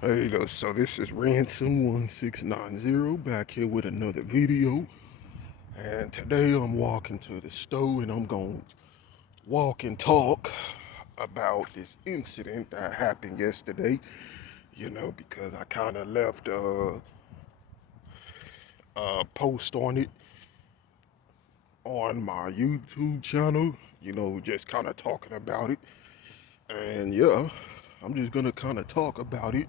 Hey yo, so this is Ransom1690 back here with another video. And today I'm walking to the store and I'm gonna walk and talk about this incident that happened yesterday. Because I kind of left a post on it on my YouTube channel, just kind of talking about it. And yeah, I'm just gonna kind of talk about it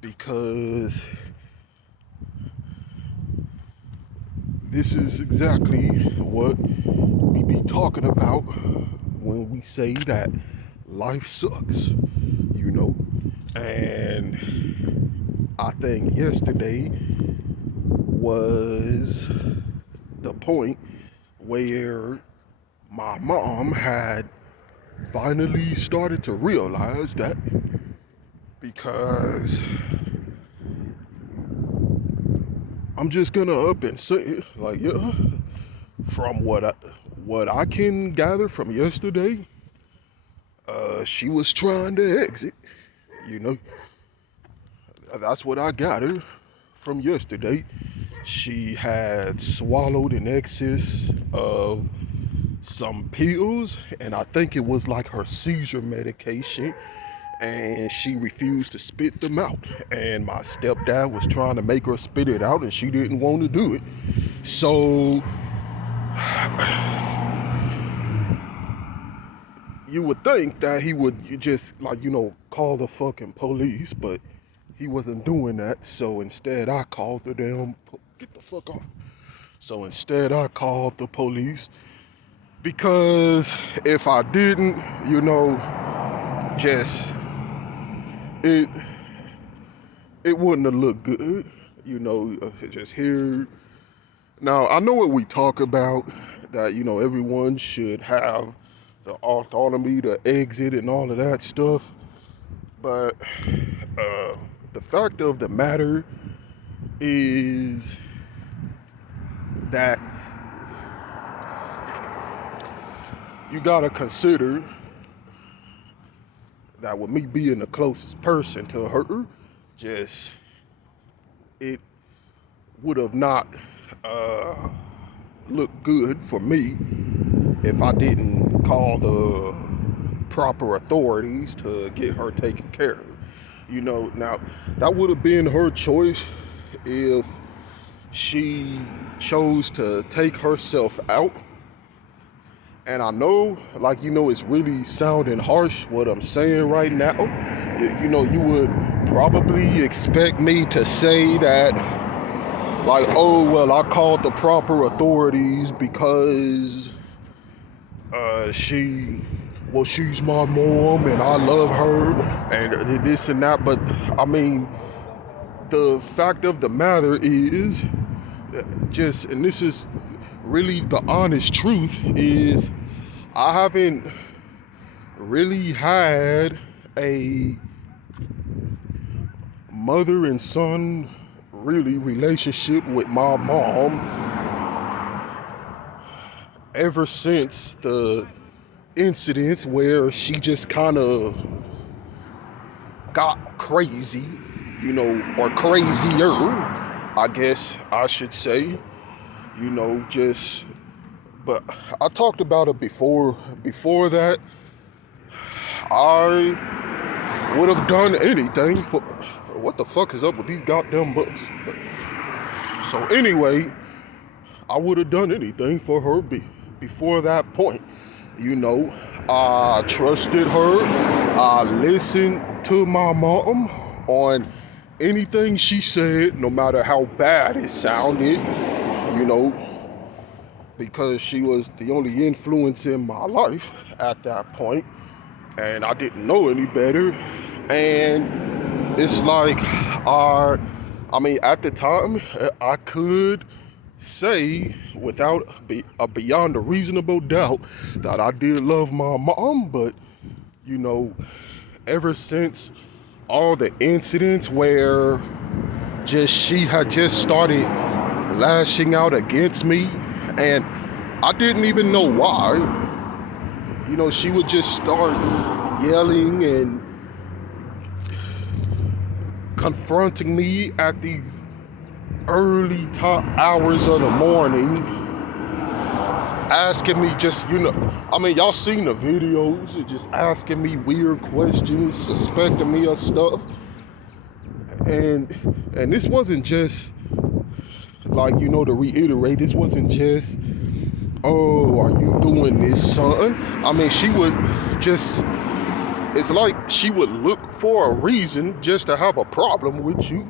because this is exactly what we be talking about when we say that life sucks, you know. And I think yesterday was the point where my mom had finally started to realize that, because I'm just gonna up and say it, like, yeah, from what I can gather from yesterday, she was trying to exit. You know, that's what I gathered from yesterday. She had swallowed an excess of some pills, and I think it was like her seizure medication, and she refused to spit them out. And my stepdad was trying to make her spit it out, and she didn't want to do it. So you would think that he would just, like, call the fucking police, but he wasn't doing that. So instead I called the damn, get the fuck off. So instead I called the police, because if I didn't, just, it it wouldn't have looked good, just here. Now, I know what we talk about, that, everyone should have the autonomy to exit and all of that stuff. But the fact of the matter is that you gotta consider that with me being the closest person to her, just, it would have not looked good for me if I didn't call the proper authorities to get her taken care of. Now, that would have been her choice if she chose to take herself out. And I know, like, it's really sounding harsh what I'm saying right now. You would probably expect me to say that, like, oh, well, I called the proper authorities because she's my mom and I love her and this and that. But I mean, the fact of the matter is, and this is really the honest truth, is I haven't really had a mother and son really relationship with my mom ever since the incidents where she just kind of got crazy, or crazier, I guess I should say, just, but I talked about it before. Before that, I would have done anything for, what the fuck is up with these goddamn books? So anyway, I would have done anything for her before that point. I trusted her. I listened to my mom on anything she said, no matter how bad it sounded, because she was the only influence in my life at that point, and I didn't know any better. And it's like, I mean, at the time, I could say without beyond a reasonable doubt that I did love my mom. But ever since all the incidents where just she had just started lashing out against me, and I didn't even know why, she would just start yelling and confronting me at these early top hours of the morning, asking me just, y'all seen the videos, just asking me weird questions, suspecting me of stuff. And this wasn't just, like, to reiterate, this wasn't just, oh, are you doing this, son? I mean, she would just, it's like she would look for a reason just to have a problem with you.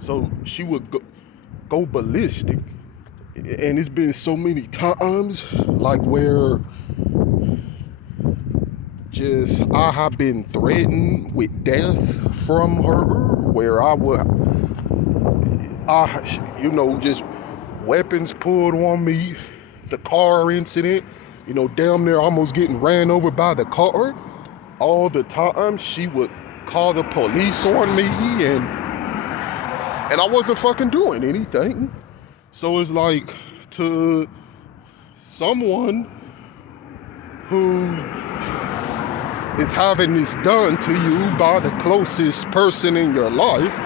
So she would go ballistic. And it's been so many times, like, where just I have been threatened with death from her, where just weapons pulled on me, the car incident, damn near almost getting ran over by the car. All the time she would call the police on me, and I wasn't fucking doing anything. So it's like, to someone who is having this done to you by the closest person in your life,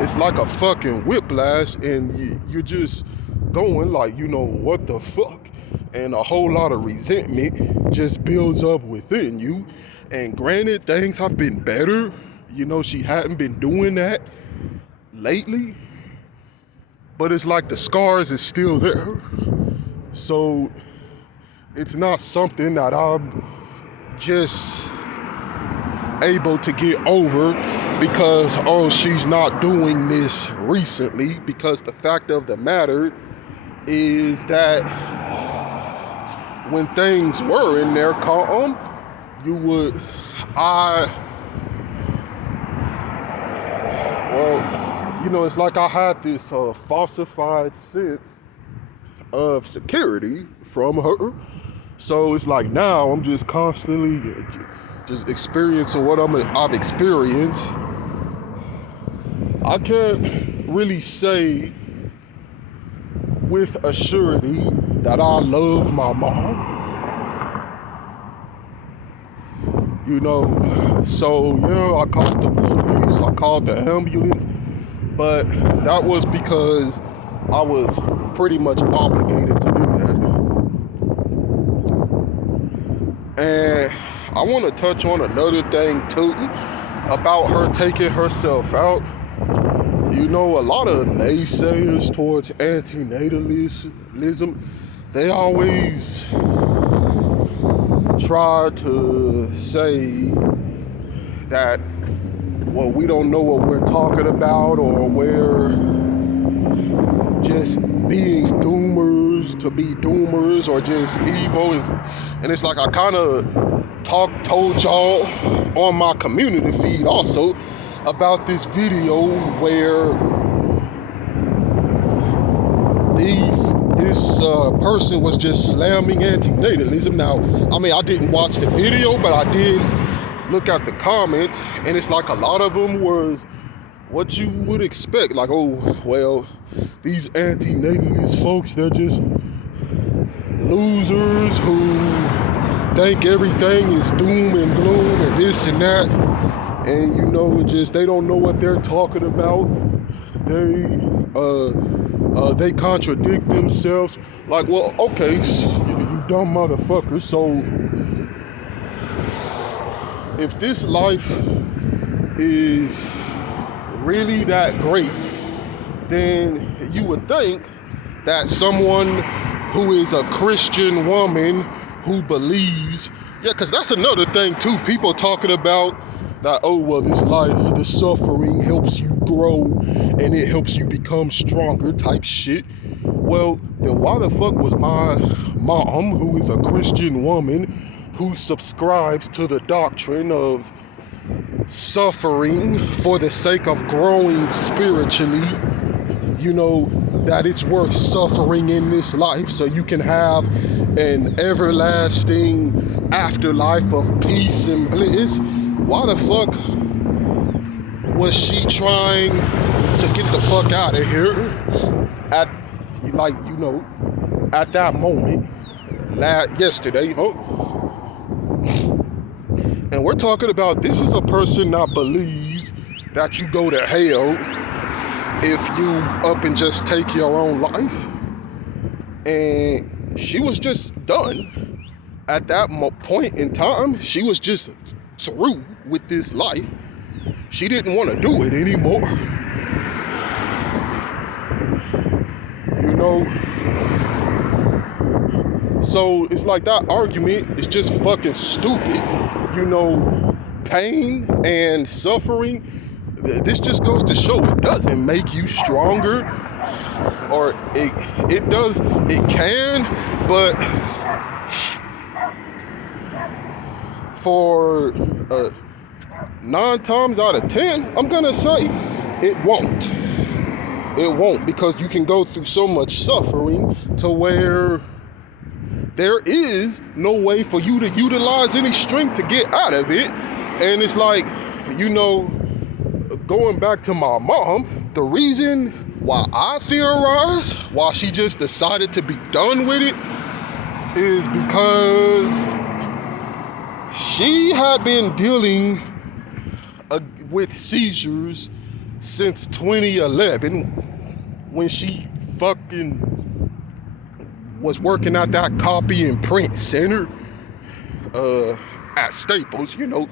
it's like a fucking whiplash, and you're just going like, what the fuck? And a whole lot of resentment just builds up within you. And granted, things have been better. She hadn't been doing that lately, but it's like the scars is still there. So it's not something that I'm just able to get over because, oh, she's not doing this recently. Because the fact of the matter is that when things were in their calm, it's like I had this falsified sense of security from her. So it's like now I'm just constantly just experiencing what I've experienced. I can't really say with a surety that I love my mom. So I called the police, I called the ambulance, but that was because I was pretty much obligated to do that. And I want to touch on another thing too, about her taking herself out. A lot of naysayers towards antinatalism, they always try to say that, well, we don't know what we're talking about, or we're just being doomers to be doomers, or just evil. And it's like I kind of told y'all on my community feed also about this video where this person was just slamming antinatalism. Now, I didn't watch the video, but I did look at the comments, and it's like a lot of them was what you would expect. Like, oh, well, these antinatalist folks, they're just losers who think everything is doom and gloom and this and that. And they don't know what they're talking about. They contradict themselves. Like, well, okay, you dumb motherfuckers. So if this life is really that great, then you would think that someone who is a Christian woman who believes, because that's another thing too, people talking about that, oh, well, this life, the suffering helps you grow and it helps you become stronger type shit. Well, then why the fuck was my mom, who is a Christian woman, who subscribes to the doctrine of suffering for the sake of growing spiritually, that it's worth suffering in this life so you can have an everlasting afterlife of peace and bliss. Why the fuck was she trying to get the fuck out of here at that moment yesterday? And we're talking about, this is a person that believes that you go to hell if you up and just take your own life. And she was just done at that point in time. She was just through with this life. She didn't want to do it anymore. You know, so it's like that argument is just fucking stupid. You know, pain and suffering, this just goes to show it doesn't make you stronger, or it does, it can, but for 9 times out of 10, I'm gonna say it won't. It won't, because you can go through so much suffering to where there is no way for you to utilize any strength to get out of it. And it's like, you know, going back to my mom, the reason why I theorize why she just decided to be done with it is because she had been dealing with seizures since 2011 when she fucking was working at that copy and print center at Staples. You know,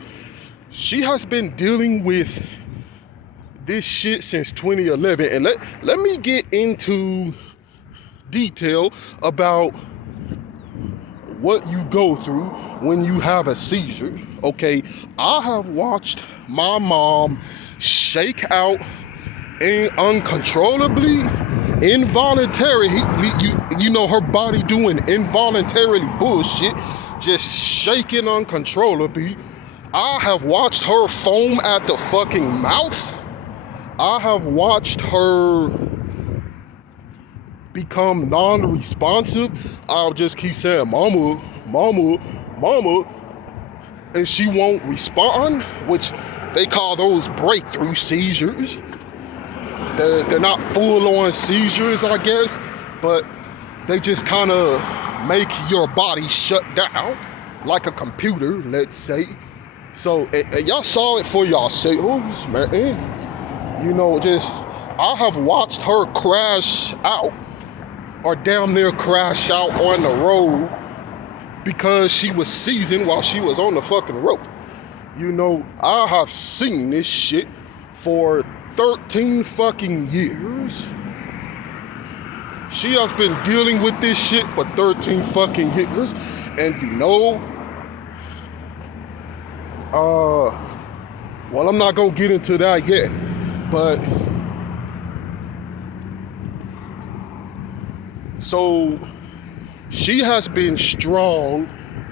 she has been dealing with this shit since 2011. And let me get into detail about what you go through when you have a seizure. Okay, I have watched my mom shake out and uncontrollably, involuntarily, you know, her body doing involuntarily bullshit, just shaking uncontrollably. I have watched her foam at the fucking mouth. I have watched her become non-responsive. I'll just keep saying, mama, mama, mama, and she won't respond, which they call those breakthrough seizures. They're not full-on seizures, I guess, but they just kind of make your body shut down like a computer, let's say. So, and y'all saw it for yourselves, man. You know, just, I have watched her crash out, or damn near crash out on the road because she was seizing while she was on the fucking rope. You know, I have seen this shit for 13 fucking years. She has been dealing with this shit for 13 fucking years. And you know, well, I'm not gonna get into that yet, but so she has been strong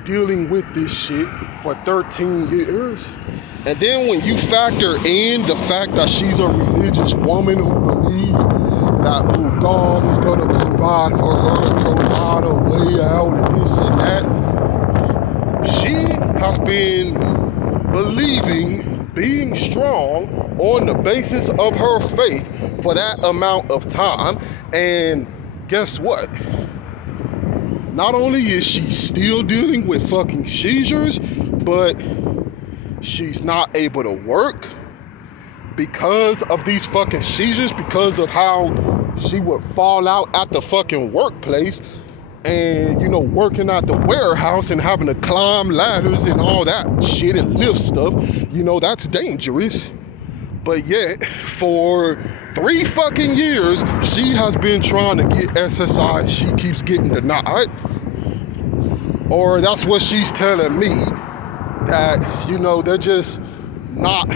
dealing with this shit for 13 years. And then when you factor in the fact that she's a religious woman who believes that, oh, God is gonna provide for her and provide a way out and this and that, she has been believing, being strong on the basis of her faith for that amount of time. And guess what? Not only is she still dealing with fucking seizures, but she's not able to work because of these fucking seizures, because of how she would fall out at the fucking workplace and, you know, working at the warehouse and having to climb ladders and all that shit and lift stuff. You know, that's dangerous. But yet, for 3 fucking years, she has been trying to get SSI and she keeps getting denied. Or that's what she's telling me, that, you know, they're just not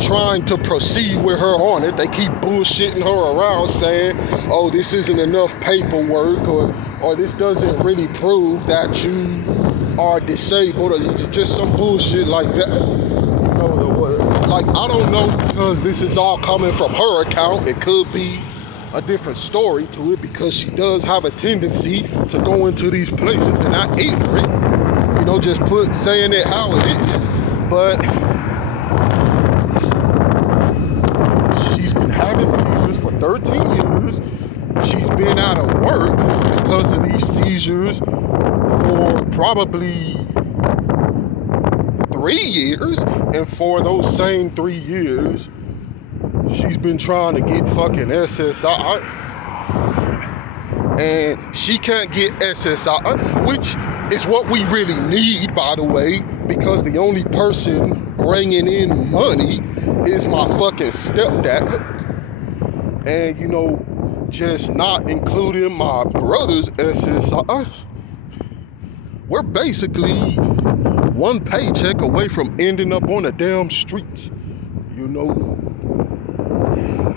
trying to proceed with her on it. They keep bullshitting her around saying, oh, this isn't enough paperwork, or this doesn't really prove that you are disabled, or just some bullshit like that. You know, like, I don't know, because this is all coming from her account. It could be a different story to it, because she does have a tendency to go into these places and not ignorant, you know, just saying it how it is. But she's been having seizures for 13 years. She's been out of work because of these seizures for probably 3 years, and for those same 3 years, she's been trying to get fucking SSI, and she can't get SSI, which is what we really need, by the way, because the only person bringing in money is my fucking stepdad. And, you know, just not including my brother's SSI, we're basically one paycheck away from ending up on the damn streets, you know?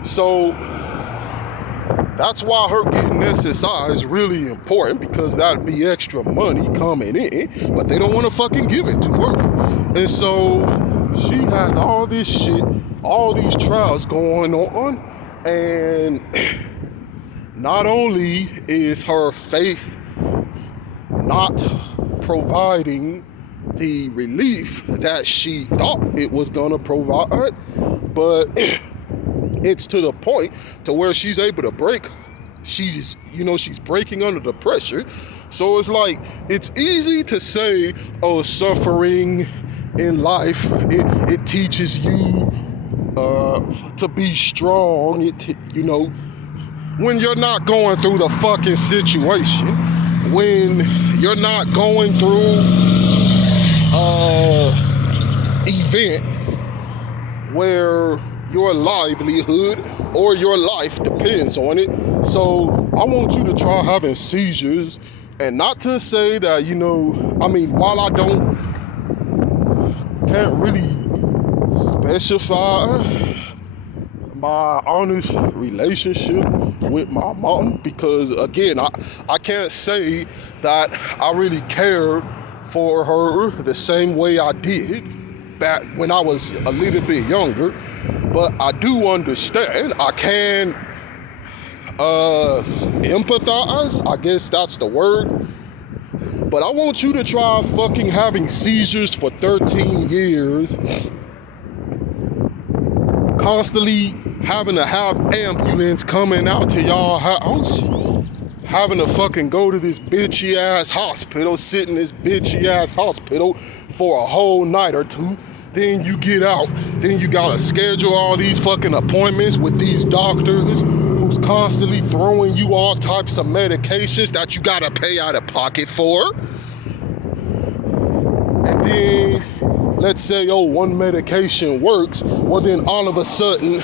So that's why her getting SSI is really important, because that'd be extra money coming in, but they don't want to fucking give it to her. And so she has all this shit, all these trials going on, and not only is her faith not providing the relief that she thought it was gonna provide, but it's to the point to where she's able to break. She's breaking under the pressure. So it's like, it's easy to say, oh, suffering in life, it teaches you to be strong. When you're not going through the fucking situation, when you're not going through event where your livelihood or your life depends on it. So I want you to try having seizures, and not to say that, while I can't really specify my honest relationship with my mom, because again, I can't say that I really cared for her the same way I did back when I was a little bit younger, but I do understand. I can empathize, I guess that's the word. But I want you to try fucking having seizures for 13 years, constantly having to have ambulance coming out to y'all house, having to fucking go to this bitchy ass hospital, sit in this bitchy ass hospital for a whole night or two. Then you get out, then you gotta schedule all these fucking appointments with these doctors who's constantly throwing you all types of medications that you gotta pay out of pocket for. And then, let's say, one medication works, well then all of a sudden,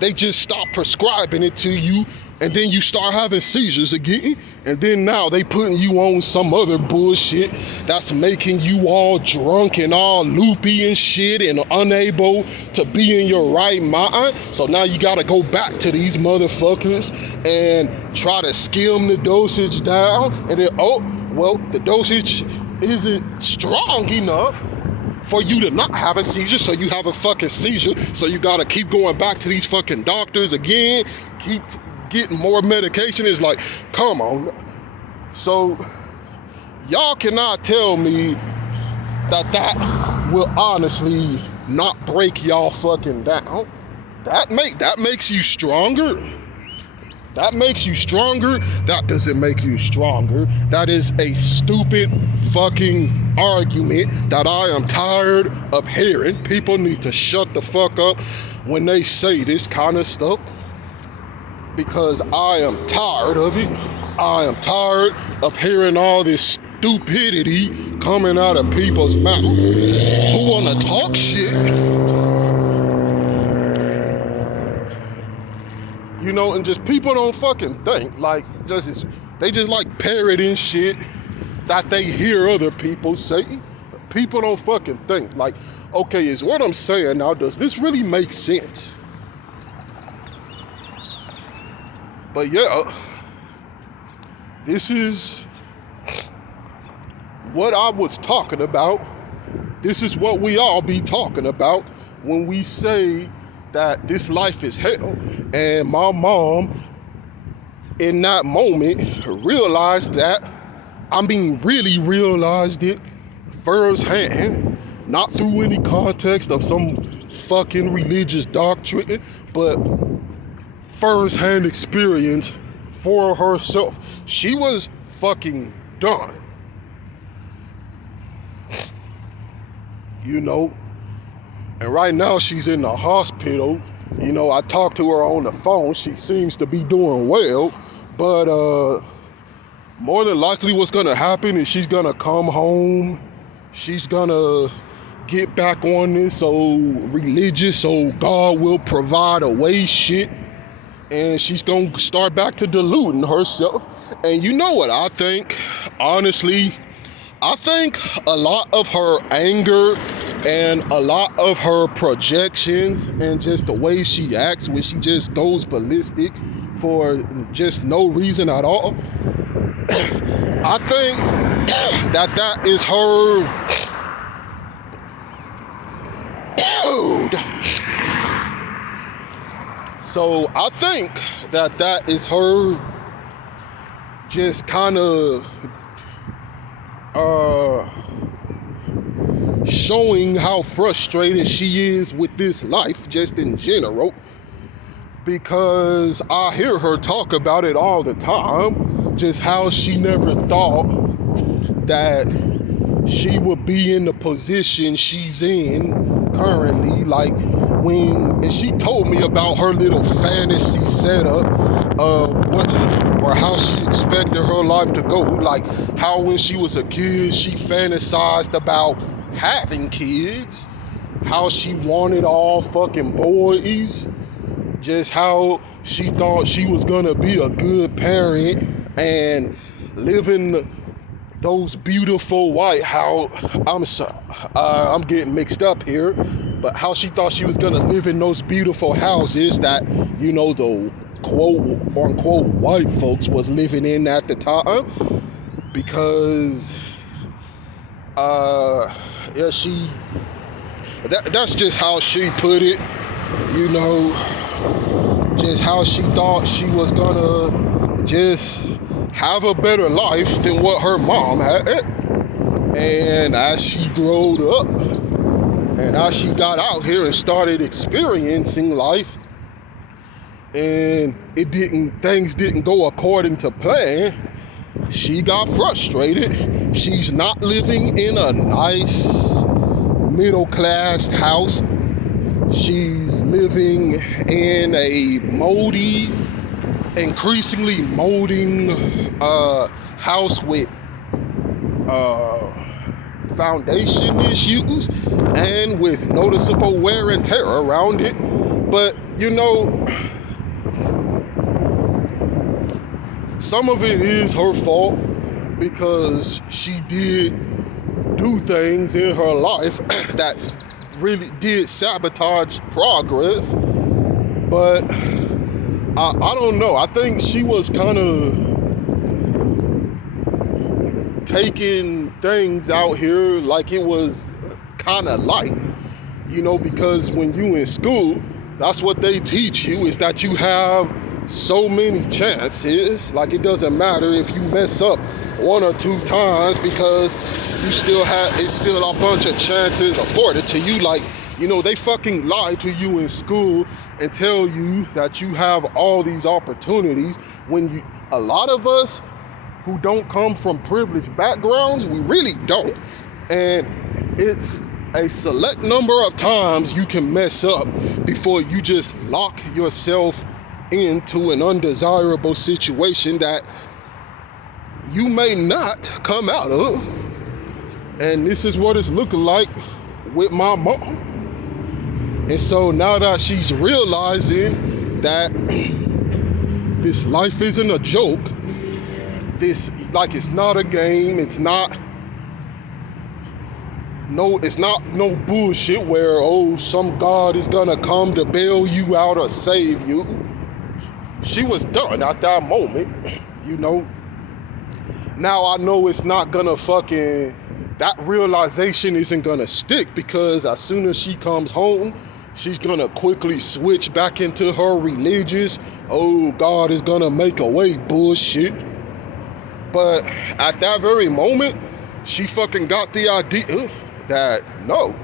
they just stop prescribing it to you, and then you start having seizures again, and then now they putting you on some other bullshit that's making you all drunk and all loopy and shit and unable to be in your right mind. So now you gotta go back to these motherfuckers and try to skim the dosage down, and then, the dosage isn't strong enough for you to not have a seizure, so you have a fucking seizure, so you gotta keep going back to these fucking doctors again, keep getting more medication. It's like, come on. So y'all cannot tell me that will honestly not break y'all fucking down. That makes you stronger. That makes you stronger. That doesn't make you stronger. That is a stupid fucking argument that I am tired of hearing. People need to shut the fuck up when they say this kind of stuff, because I am tired of it. I am tired of hearing all this stupidity coming out of people's mouths who want to talk shit. And just people don't fucking think. They just like parroting shit that they hear other people say. People don't fucking think. Okay, is what I'm saying now, does this really make sense? But yeah, this is what I was talking about. This is what we all be talking about when we say that this life is hell. And my mom, in that moment, realized really realized it firsthand, not through any context of some fucking religious doctrine, but firsthand experience for herself. She was fucking done. you know. And right now she's in the hospital. You know, I talked to her on the phone. She seems to be doing well. But more than likely what's gonna happen is she's gonna come home. She's gonna get back on this old religious, old God will provide a way shit. And she's gonna start back to deluding herself. And you know what I think? Honestly, I think a lot of her anger and a lot of her projections and just the way she acts when she just goes ballistic for just no reason at all, I think that is her. So I think that is her just kind of showing how frustrated she is with this life just in general, because I hear her talk about it all the time, just how she never thought that she would be in the position she's in currently. Like and she told me about her little fantasy setup of what or how she expected her life to go. Like how when she was a kid, she fantasized about having kids, how she wanted all fucking boys, just how she thought she was gonna be a good parent and living those beautiful I'm getting mixed up here, but how she thought she was gonna live in those beautiful houses that, you know, the quote unquote white folks was living in at the time, because that's just how she put it, you know, just how she thought she was gonna just have a better life than what her mom had. And as she growed up and as she got out here and started experiencing life, and things didn't go according to plan, she got frustrated. She's not living in a nice middle-class house. She's living in a moldy, increasingly molding house with foundation issues and with noticeable wear and tear around it. But you know, some of it is her fault because she did do things in her life that really did sabotage progress. But I don't know. I think she was kind of taking things out here like it was kind of light, you know, because when you in school, that's what they teach you, is that you have so many chances. Like it doesn't matter if you mess up 1 or 2 times, because it's still a bunch of chances afforded to you. Like, you know, they fucking lie to you in school and tell you that you have all these opportunities when a lot of us who don't come from privileged backgrounds, we really don't. And it's a select number of times you can mess up before you just lock yourself into an undesirable situation that you may not come out of. And this is what it's looking like with my mom. And so now that she's realizing that this life isn't a joke, it's not a game, it's not no bullshit where, some God is gonna come to bail you out or save you. She was done at that moment, you know. Now I know it's not gonna that realization isn't gonna stick, because as soon as she comes home, she's gonna quickly switch back into her religious, God is gonna make a way bullshit. But at that very moment, she fucking got the idea that no,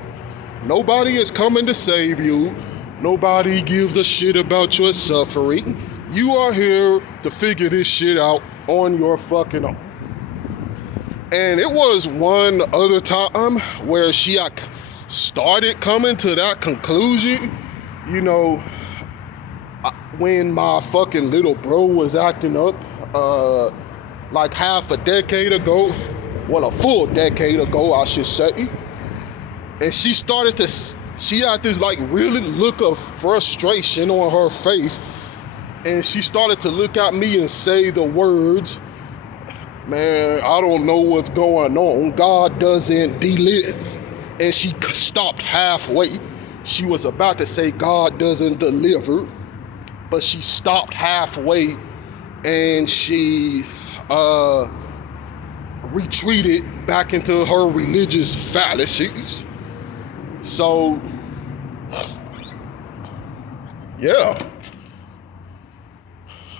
nobody is coming to save you. Nobody gives a shit about your suffering. You are here to figure this shit out on your fucking own. And it was one other time where she started coming to that conclusion, you know, when my fucking little bro was acting up, like half a decade ago, well, a full decade ago, I should say, and she had this like really look of frustration on her face, and she started to look at me and say the words, man, I don't know what's going on. God doesn't deliver. And she stopped halfway. She was about to say God doesn't deliver, but she stopped halfway and she retreated back into her religious fallacies. So, yeah.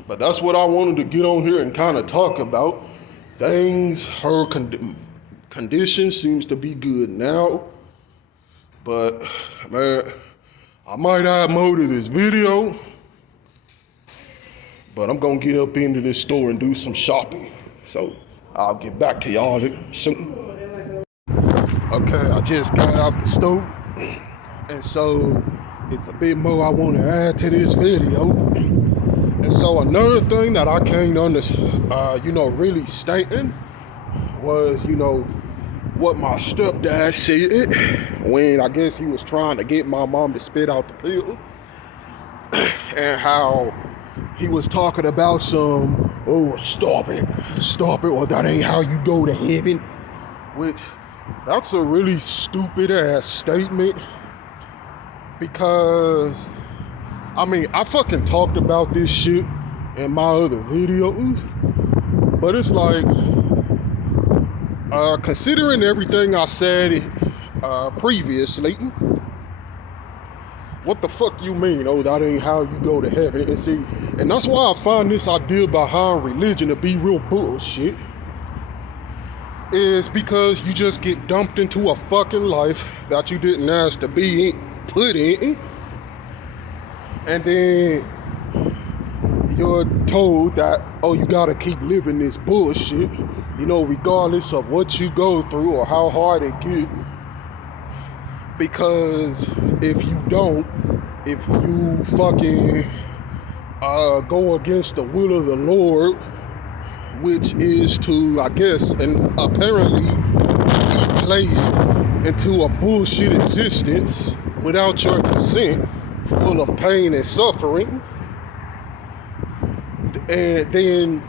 But that's what I wanted to get on here and kind of talk about. Things, her condition seems to be good now. But, man, I might add more to this video. But I'm going to get up into this store and do some shopping. So, I'll get back to y'all soon. Okay, I just got out the store. And so, it's a bit more I want to add to this video. And so another thing that I can't understand, really stating was, what my stepdad said when I guess he was trying to get my mom to spit out the pills, and how he was talking about some, oh, stop it, or that ain't how you go to heaven, which that's a really stupid ass statement, because I fucking talked about this shit in my other videos, but it's like, considering everything I said previously, what the fuck you mean, oh, that ain't how you go to heaven? And see, and that's why I find this idea behind religion to be real bullshit, is because you just get dumped into a fucking life that you didn't ask to be put in, and then you're told that, oh, you gotta keep living this bullshit, regardless of what you go through or how hard it gets. Because if you fucking go against the will of the Lord, which is to, I guess, and apparently be placed into a bullshit existence without your consent, full of pain and suffering, and then,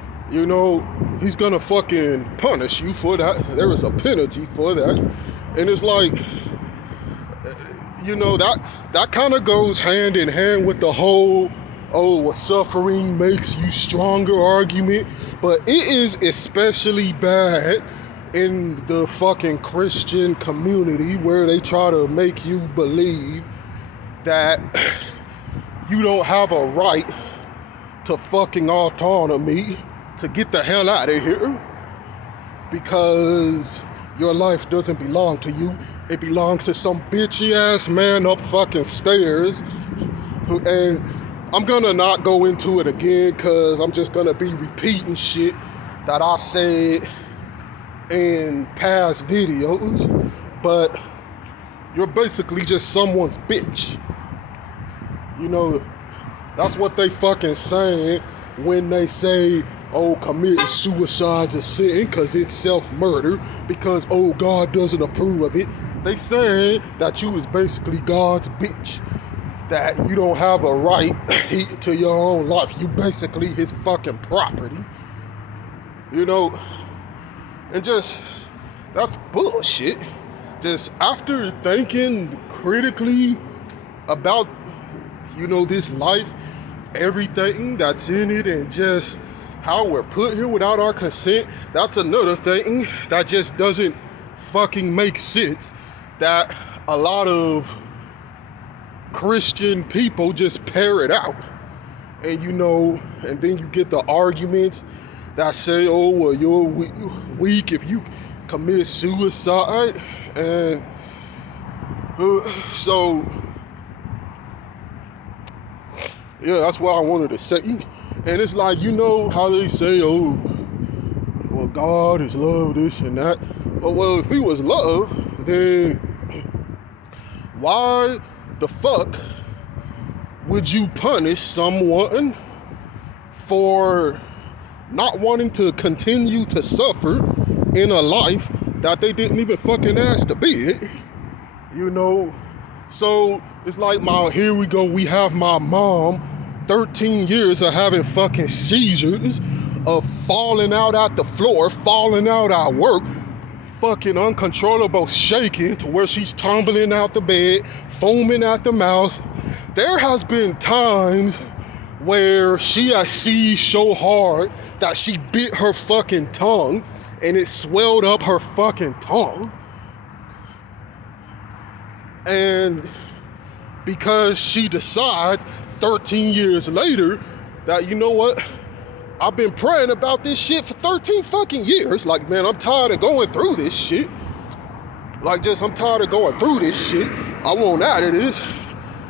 he's gonna fucking punish you for that. There is a penalty for that. And it's like, that kind of goes hand in hand with the whole, oh, suffering makes you stronger argument. But it is especially bad in the fucking Christian community, where they try to make you believe that you don't have a right to fucking autonomy, to get the hell out of here, because your life doesn't belong to you. It belongs to some bitchy ass man up fucking stairs. And I'm gonna not go into it again, because I'm just gonna be repeating shit that I said in past videos. But you're basically just someone's bitch. That's what they fucking saying when they say, oh, committing suicide's a sin because it's self-murder, because, oh, God doesn't approve of it. They saying that you is basically God's bitch, that you don't have a right to your own life. You basically his fucking property. And just, that's bullshit. Just after thinking critically about, this life, everything that's in it, and just how we're put here without our consent, that's another thing that just doesn't fucking make sense, that a lot of Christian people just parrot out. And and then you get the arguments that say, oh, well, you're weak if you commit suicide. And so, yeah, that's what I wanted to say. And it's like, how they say, oh, well, God is love, this and that. Well, if he was love, then why the fuck would you punish someone for not wanting to continue to suffer in a life that they didn't even fucking ask to be in? You know, so it's like here we go, we have my mom, 13 years of having fucking seizures, of falling out at the floor, falling out at work, fucking uncontrollable shaking to where she's tumbling out the bed, foaming at the mouth. There has been times where she has seized so hard that she bit her fucking tongue and it swelled up her fucking tongue. And because she decides 13 years later that, you know what, I've been praying about this shit for 13 fucking years. Like, man, I'm tired of going through this shit. I'm tired of going through this shit. I want out of this.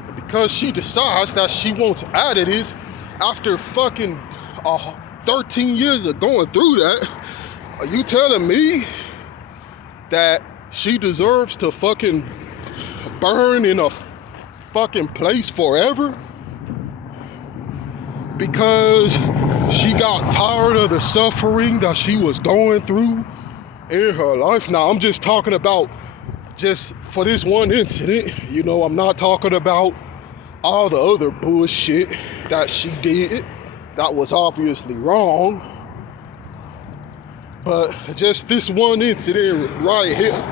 And because she decides that she wants out of this after fucking 13 years of going through that, are you telling me that she deserves to fucking burn in a fucking place forever? Because she got tired of the suffering that she was going through in her life. Now, I'm just talking about just for this one incident. You know, I'm not talking about all the other bullshit that she did that was obviously wrong. But just this one incident right here,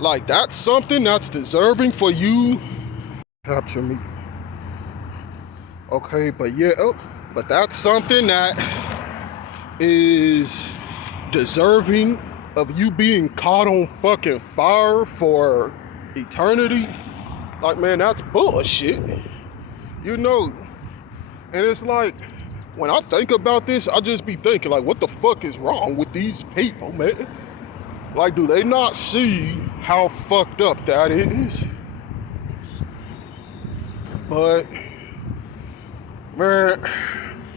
like, that's something that's deserving for you. Capture me. Okay, but yeah, but that's something that is deserving of you being caught on fucking fire for eternity. Like, man, that's bullshit. You know, and it's like, when I think about this, I just be thinking, like, what the fuck is wrong with these people, man? Like, do they not see how fucked up that is? But, man,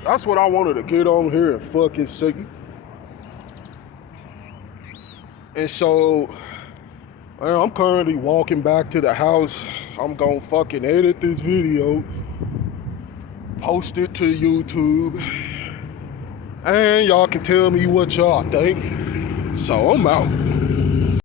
that's what I wanted to get on here and fucking say. And so, man, I'm currently walking back to the house. I'm gonna fucking edit this video, post it to YouTube, and y'all can tell me what y'all think. So I'm out.